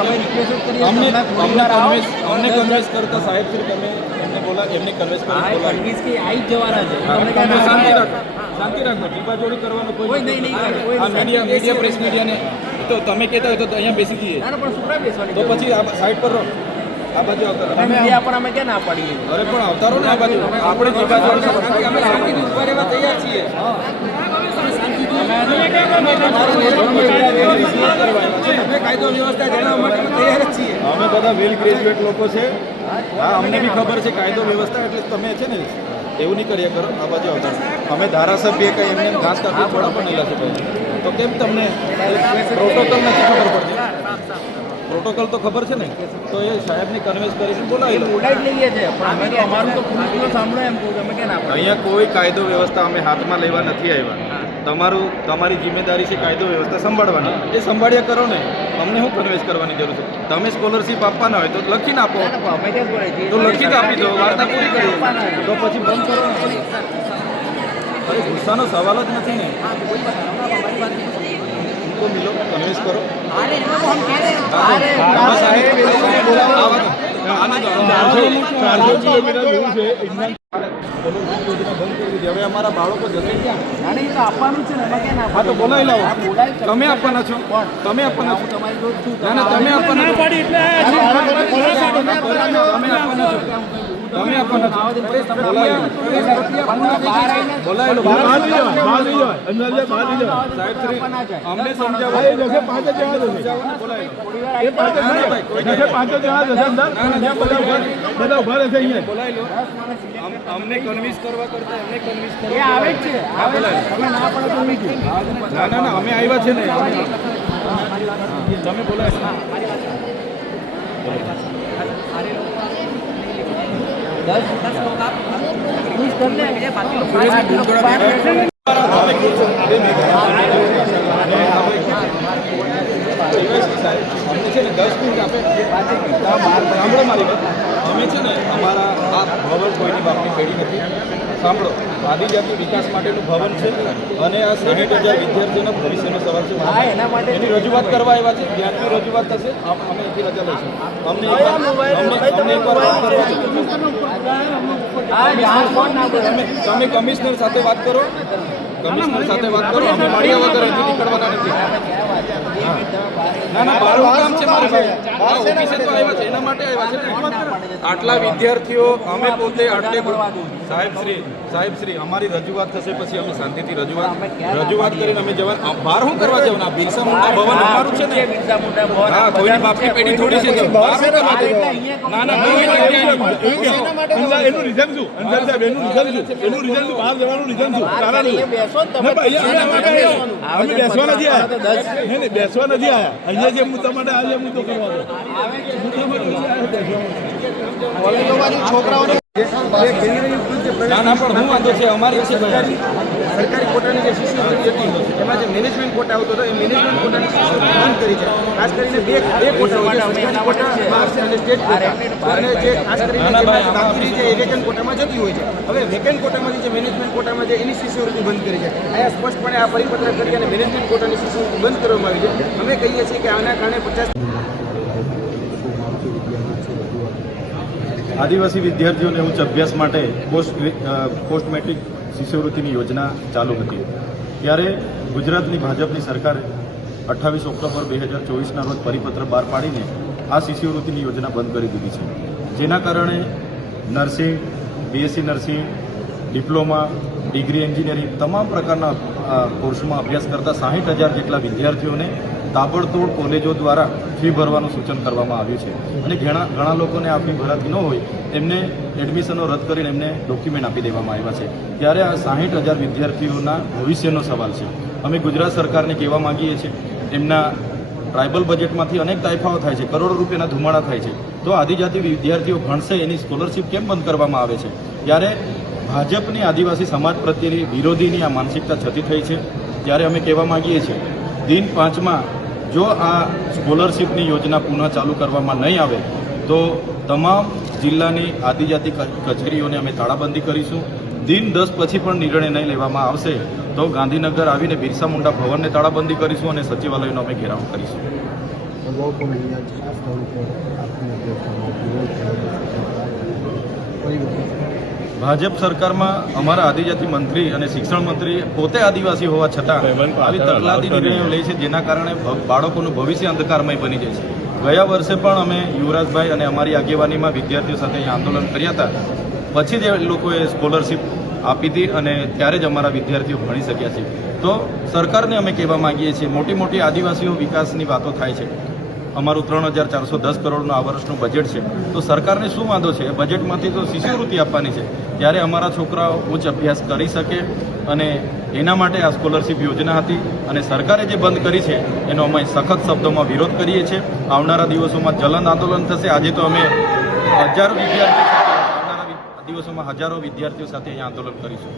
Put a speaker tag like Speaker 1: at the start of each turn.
Speaker 1: અમે રિક્વેસ્ટ કરીએ.
Speaker 2: અમને
Speaker 1: તમે
Speaker 2: અમને. કન્વિન્સ અમને કન્વિન્સ કરતા સાહેબ શ્રી તમે એમને બોલા એમને કન્વિન્સ
Speaker 1: હા
Speaker 2: કરી
Speaker 1: એ
Speaker 2: બોલાવી.
Speaker 1: કન્વિન્સ કે આવી જવાના છે.
Speaker 2: તમે શાંતિ રાખો. શાંતિ રાખો. જીબાજોડી કરવાનો કોઈ
Speaker 1: નહીં, નહીં કોઈ
Speaker 2: આ મીડિયા મીડિયા પ્રેસ મીડિયાને તો તમે કહેતા હોય તો અહીંયા બેસી જઈએ.
Speaker 1: ના, ના, પણ શું બેસવાની
Speaker 2: તો પછી આ સાઈડ પર રહો. આ બાજુ આવતા
Speaker 1: મીડિયા પર અમે ક્યાં ના પાડીએ?
Speaker 2: અરે પણ આવતા રહો ને આ બાજુ. આપણે જીબાજોડી
Speaker 1: અમે શાંતિથી ઊભા રહેવા તૈયાર છીએ. અમે
Speaker 2: બધા વેલ ગ્રેજ્યુએટ લોકો છે. હા અમને બી ખબર છે કાયદો વ્યવસ્થા એટલે તમે છે ને એવું નહીં કર્યા કરો. આ બાજુ આવતા અમે ધારાસભ્ય કંઈ એમને એમ ઘાસ કાપી થોડા પણ નહીં લાગશે તો કેમ તમને પ્રોટોકોલ નથી ખબર પડતી? પ્રોટોકોલ તો ખબર છે ને? તો એ સાહેબને કન્વેન્સ કરીને બોલાવી
Speaker 1: બોલાવી લઈએ છીએ. પણ અમારું તો સાંભળો એમ કહું અમે ક્યાં ના
Speaker 2: અહીંયા કોઈ કાયદો વ્યવસ્થા અમે હાથમાં લેવા નથી આવ્યા. તમારું તમારી જિમ્મેદારી છે કાયદો વ્યવસ્થા સંભાળવાની એ સંભાળ્યા કરો ને અમને શું કન્વેન્સ કરવાની જરૂર છે તમે સ્કોલરશિપ આપવાના હોય તો લખીને આપો? તો લખીને આપી દો વાર્તા પૂરી કરી તો પછી બંધ કરો અરે ગુસ્સાનો સવાલ જ નથી ને તો મિલો કન્વેન્સ કરો સાહેબ એ યોજના બંધ કરી દીધી હવે અમારા બાળકો જશે ક્યાં
Speaker 1: તો આપવાનું છે ને
Speaker 2: હા તો? બોલાવી લાવો તમે આપવાના છો તમે આપવાના છો
Speaker 1: તમારી.
Speaker 2: ના ના તમે આપવાના છો તમે આપવાના છો તમે અમને કન્વિન્સ કરવા કરતા કન્વિન્સ કરવા
Speaker 1: આવે છે. ના
Speaker 2: ના ના અમે આવ્યા છે ને. તમે બોલાય
Speaker 1: દસ વીસ કર લે. પાંચ મિનિટ.
Speaker 2: અમને છે ને દસ મિનિટ આપે સાંભળો મારી વાત અમે છે ને અમારા આ ભવન કોઈની બાપની પેઢી નથી સાંભળો. આદિજાતિ વિકાસ માટેનું ભવન છે અને આ સાહીઠ હજાર વિદ્યાર્થીઓના ભવિષ્યનો સવાલ છે.
Speaker 1: એના
Speaker 2: રજૂઆત કરવા આવ્યા છે. જ્યાંથી રજૂઆત થશે. અમે એથી રજા લઈશું. અમને અમને એકવાર તમે કમિશનર સાથે વાત કરો. કમિશનર સાથે વાત કરો અમે મળ્યા વગર હજુ નીકળવાના નથી. ના ના મારું કામ છે મારે ઓફિસે તો આવ્યા છે એના માટે આવ્યા છે. આટલા વિદ્યાર્થીઓ અમે પોતે આટલે સાહેબ શ્રી સાહેબ શ્રી અમારી રજૂઆત થશે પછી અમે શાંતિથી રજૂઆત રજૂઆત કરીને અમે જવા બહાર શું કરવા જવાના? બિરસા મુંડા ભવન અમારું છે ને? હા કોઈની બાપની પેઢી થોડી છે? ના ના.
Speaker 3: એનું રીઝન શું? અંસારી સાહેબ એનું રીઝન શું? એનું રીઝન શું? બહાર જવાનું રીઝન શું? કારણ
Speaker 1: બેસો તમે.
Speaker 3: અમે બેસવા નથી આવ્યા નહીં, નહીં, બેસવા નથી આવ્યા અહીંયા જે મુદ્દા માટે આજે મુદ્દો દો મુદ્દા માટે નથી આવ્યા બેસવા
Speaker 2: ના ના પણ હું વાંધો છે અમારી છે
Speaker 4: સરકારી કોટાની જે શિષ્યવૃત્તિ હતી એમાં જે મેનેજમેન્ટ કોટા આવતો હતો એ મેનેજમેન્ટ કોટાની શિષ્યવૃત્તિ બંધ કરી છે. ખાસ કરીને બે બે કોટા હોય છે કોટા અને સ્ટેટ કોટા અને જે ખાસ કરીને એ વેકેન્ટ કોટામાં જતી હોય છે. હવે વેકેન્ટ કોટામાંથી જે મેનેજમેન્ટ કોટામાં છે એની શિષ્યવૃત્તિ બંધ કરી છે. અહીંયા સ્પષ્ટપણે આ પરિપત્ર કરી અને મેનેજમેન્ટ કોટાની શિષ્યવૃત્તિ બંધ કરવામાં આવી છે. અમે કહીએ છીએ કે આના કારણે પચાસ
Speaker 5: આદિવાસી વિદ્યાર્થીઓને ઉચ્ચ અભ્યાસ માટે પોસ્ટ પોસ્ટ મેટ્રિક શિષ્યવૃત્તિની યોજના ચાલુ હતી. ત્યારે ગુજરાતની ભાજપની સરકારે અઠ્ઠાવીસ ઓક્ટોબર બે હજાર ચોવીસના રોજ પરિપત્ર બહાર પાડીને આ શિષ્યવૃત્તિની યોજના બંધ કરી દીધી છે. જેના કારણે nursing BSc nursing, diploma, degree engineering તમામ પ્રકારના કોર્સમાં અભ્યાસ કરતા સાહીઠ હજાર જેટલા વિદ્યાર્થીઓને તાબડતોડ કોલેજો દ્વારા ફી ભરવાનું સૂચન કરવામાં આવ્યું છે. અને ઘણા ઘણા લોકોને આ ફી ભરાતી ન હોય, એમને એડમિશનો રદ કરીને એમને ડોક્યુમેન્ટ આપી દેવામાં આવ્યા છે. ત્યારે આ સાહીઠ હજાર વિદ્યાર્થીઓના ભવિષ્યનો સવાલ છે. અમે ગુજરાત સરકારને કહેવા માંગીએ છીએ, એમના ટ્રાઇબલ બજેટમાંથી અનેક તાઇફાઓ થાય છે, કરોડો રૂપિયાના ધુમાડા થાય છે. તો આદિજાતિ વિદ્યાર્થીઓ ભણશે, એની સ્કોલરશીપ કેમ બંધ કરવામાં આવે છે? ત્યારે ભાજપની આદિવાસી સમાજ પ્રત્યેની વિરોધીની આ માનસિકતા છતી થઈ છે. ત્યારે અમે કહેવા માગીએ છીએ, દિન પાંચમાં જો આ સ્કોલરશીપની યોજના પુનઃ ચાલુ કરવામાં નહીં આવે, તો તમામ જિલ્લાની આદિજાતિ કચેરીઓને અમે તાળાબંધી કરીશું. દિન દસ પછી પણ નિર્ણય નહીં લેવામાં આવશે, તો ગાંધીનગર આવીને બિરસા મુંડા ભવનને તાળાબંધી કરીશું અને સચિવાલયનો અમે ઘેરાવ કરીશું.
Speaker 6: દબાવ
Speaker 5: ભાજપ સરકારમાં અમારા આદિજાતિ મંત્રી અને શિક્ષણ મંત્રી પોતે આદિવાસી હોવા છતાં આવી તકલાદી નિર્ણયો લે છે જેના કારણે બાળકોનું ભવિષ્ય અંધકારમય બની જાય છે. ગયા વર્ષે પણ અમે યુવરાજભાઈ અને અમારી આગેવાનીમાં વિદ્યાર્થીઓ સાથે આંદોલન કર્યા હતા. પછી જ લોકોએ સ્કોલરશીપ આપી હતી અને ત્યારે જ અમારા વિદ્યાર્થીઓ ભણી શક્યા છે. તો સરકારને અમે કહેવા માંગીએ છીએ મોટી મોટી આદિવાસીઓ વિકાસની વાતો થાય છે. અમારું ત્રણ હજાર ચારસો દસ કરોડનું આ વર્ષનું બજેટ છે. તો સરકારને શું વાંધો છે? બજેટમાંથી તો શિષ્યવૃત્તિ આપવાની છે. ત્યારે અમારા છોકરાઓ ઉચ્ચ અભ્યાસ કરી શકે અને એના માટે આ સ્કોલરશિપ યોજના હતી અને સરકારે જે બંધ કરી છે, એનો અમે સખત શબ્દોમાં વિરોધ કરીએ છીએ. આવનારા દિવસોમાં જલન આંદોલન થશે. આજે તો અમે હજારો વિદ્યાર્થીઓ દિવસોમાં હજારો વિદ્યાર્થીઓ સાથે અહીંયા આંદોલન કરીશું.